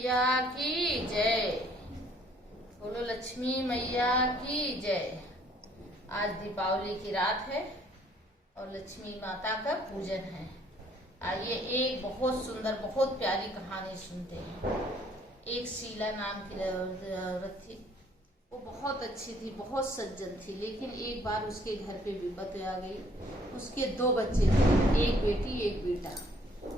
मैया की जय। बोलो लक्ष्मी मैया की जय। आज दीपावली की रात है और लक्ष्मी माता का पूजन है। आइए एक बहुत सुंदर बहुत प्यारी कहानी सुनते हैं। एक शीला नाम की औरत थी। वो बहुत अच्छी थी, बहुत सज्जन थी, लेकिन एक बार उसके घर पे विपत्ति आ गई। उसके दो बच्चे थे, एक बेटी एक बेटा।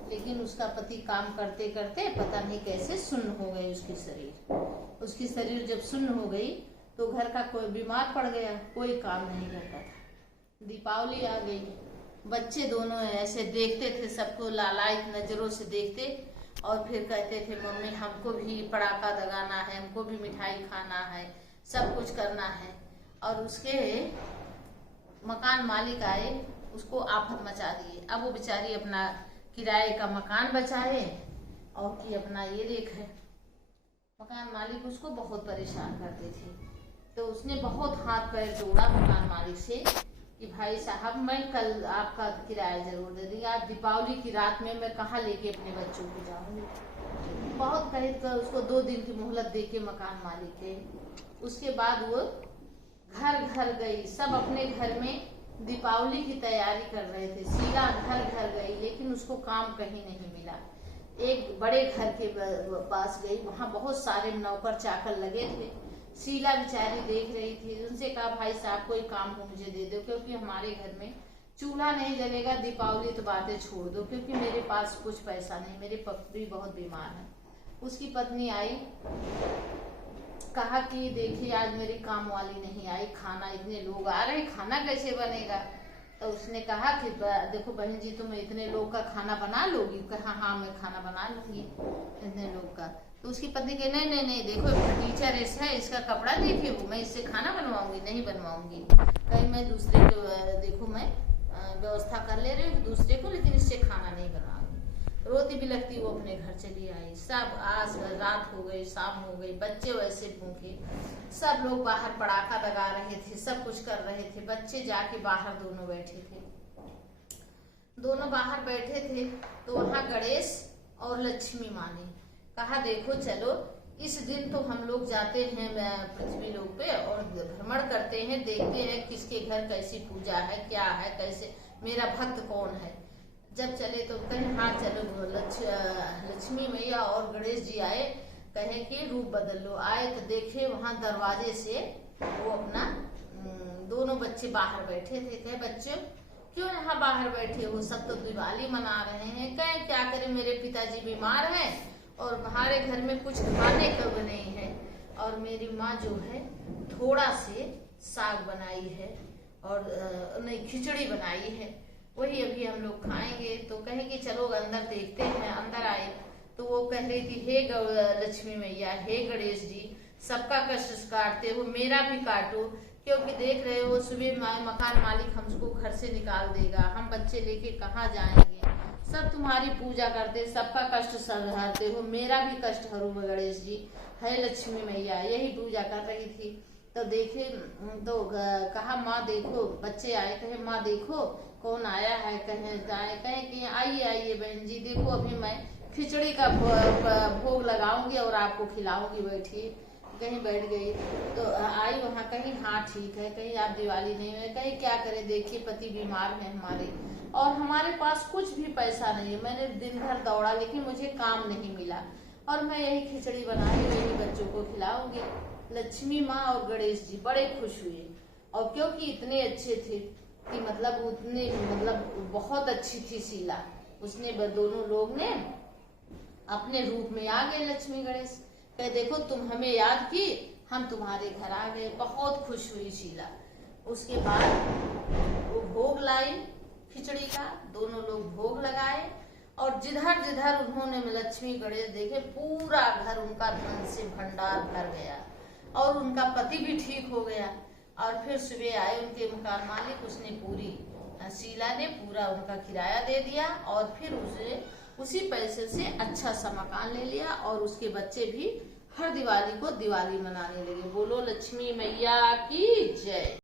लेकिन उसका पति काम करते करते पता नहीं कैसे सुन्न हो गई उसकी शरीर जब सुन्न हो गई तो घर का कोई बीमार पड़ गया, कोई काम नहीं करता था। दीपावली आ गई, बच्चे दोनों ऐसे देखते थे, सबको लालायित नजरों से देखते और फिर कहते थे मम्मी हमको भी पटाखा दगाना है, हमको भी मिठाई खाना है, सब कुछ करना है। और उसके मकान मालिक आए, उसको आफत मचा दिए। अब वो बेचारी अपना किराए का मकान बचाए और कि अपना ये देखे। मकान मालिक उसको बहुत परेशान करते थे, तो उसने बहुत हाथ पैर जोड़ा मकान मालिक से कि भाई साहब मैं कल आपका किराया जरूर दे दूंगी, आज दीपावली की रात में मैं कहाँ लेके अपने बच्चों को जाऊंगी। बहुत कहे तो उसको 2 दिन की मोहलत दे के मकान मालिक के। उसके बाद वो घर घर गई, सब अपने घर में दीपावली की तैयारी कर रहे थे। शीला घर घर गई लेकिन उसको काम कहीं नहीं मिला। एक बड़े घर के पास गई, वहां बहुत सारे नौकर चाकर लगे थे। शीला बेचारी देख रही थी, उनसे कहा भाई साहब कोई काम हो मुझे दे दो, क्योंकि हमारे घर में चूल्हा नहीं जलेगा, दीपावली तो बातें छोड़ दो, क्योंकि मेरे पास कुछ पैसा नहीं, मेरे पति बहुत बीमार है। उसकी पत्नी आई, कहा कि देखिए आज मेरी काम वाली नहीं आई, खाना इतने लोग आ रहे, खाना कैसे बनेगा। तो उसने कहा कि देखो बहन जी तुम इतने लोग का खाना बना लोगी। कहा हाँ मैं खाना बना लूंगी इतने लोग का। तो उसकी पत्नी कहे नहीं नहीं नहीं, देखो फर्नीचर ऐसा है, इसका कपड़ा देखिए, वो मैं इससे खाना बनवाऊंगी, नहीं बनवाऊंगी। कहीं मैं दूसरे को देखो मैं व्यवस्था कर ले रही हूँ दूसरे को, लेकिन इससे खाना नहीं बनवाऊंगी। रोती बिलखती वो अपने घर चली आई। सब आज रात हो गई, शाम हो गई, बच्चे वैसे भूखे, सब लोग बाहर पटाखा दगा रहे थे, सब कुछ कर रहे थे। बच्चे जाके बाहर दोनों बैठे थे, दोनों बाहर बैठे थे। तो वहां गणेश और लक्ष्मी माँ ने कहा देखो चलो इस दिन तो हम लोग जाते हैं पृथ्वी लोक पे और भ्रमण करते हैं, देखते हैं किसके घर कैसी पूजा है, क्या है, कैसे मेरा भक्त कौन है। जब चले तो कहें हाँ चलो। लक्ष्मी मैया और गणेश जी आए, कहे कि रूप बदल लो। आए तो देखे वहां दरवाजे से वो अपना दोनों बच्चे बाहर बैठे थे। कहे बच्चों क्यों यहाँ बाहर बैठे हो, सब तो दिवाली मना रहे हैं। कहे क्या करें मेरे पिताजी बीमार हैं और हमारे घर में कुछ खाने को नहीं है, और मेरी माँ जो है थोड़ा से साग बनाई है और नहीं खिचड़ी बनाई है, वही अभी हम लोग खाएंगे। तो कहे कि चलो अंदर देखते हैं। अंदर आए तो वो कह रही थी हे लक्ष्मी मैया, हे गणेश जी, सबका कष्ट काटते हो, मेरा भी काटो, क्योंकि देख रहे हो सुबह मकान मालिक हमको घर से निकाल देगा, हम बच्चे लेके कहाँ जाएंगे। सब तुम्हारी पूजा करते, सबका कष्ट सहते हो, मेरा भी कष्ट हरू गणेश जी, है लक्ष्मी मैया। यही पूजा कर रही थी। तो देखे तो कहा माँ देखो, बच्चे आए, कहे माँ देखो कौन आया है। कहे कि आइए आइए बहन जी, देखो अभी मैं खिचड़ी का भोग लगाऊंगी और आपको खिलाऊंगी, बैठिए। कहीं बैठ गई तो आई वहाँ, कहीं हाँ ठीक है, कहीं आप दिवाली नहीं है, कहीं क्या करे देखिए पति बीमार है हमारे और हमारे पास कुछ भी पैसा नहीं है, मैंने दिन भर दौड़ा लेकिन मुझे काम नहीं मिला और मैं यही खिचड़ी बनाई, यही बच्चों को खिलाऊंगी। लक्ष्मी माँ और गणेश जी बड़े खुश हुए, और क्योंकि इतने अच्छे थे कि मतलब बहुत अच्छी थी शीला, उसने दोनों लोग ने अपने रूप में आ गए। लक्ष्मी गणेश कहे देखो तुम हमें याद की, हम तुम्हारे घर आ गए। बहुत खुश हुई शीला। उसके बाद वो भोग लाई खिचड़ी का, दोनों लोग भोग लगाए और जिधर जिधर उन्होंने लक्ष्मी गणेश देखे पूरा घर उनका धन से भंडार भर गया और उनका पति भी ठीक हो गया। और फिर सुबह आए उनके मकान मालिक, उसने पूरी शीला ने पूरा उनका किराया दे दिया और फिर उसी पैसे से अच्छा सा मकान ले लिया और उसके बच्चे भी हर दिवाली को दिवाली मनाने लगे। बोलो लक्ष्मी मैया की जय।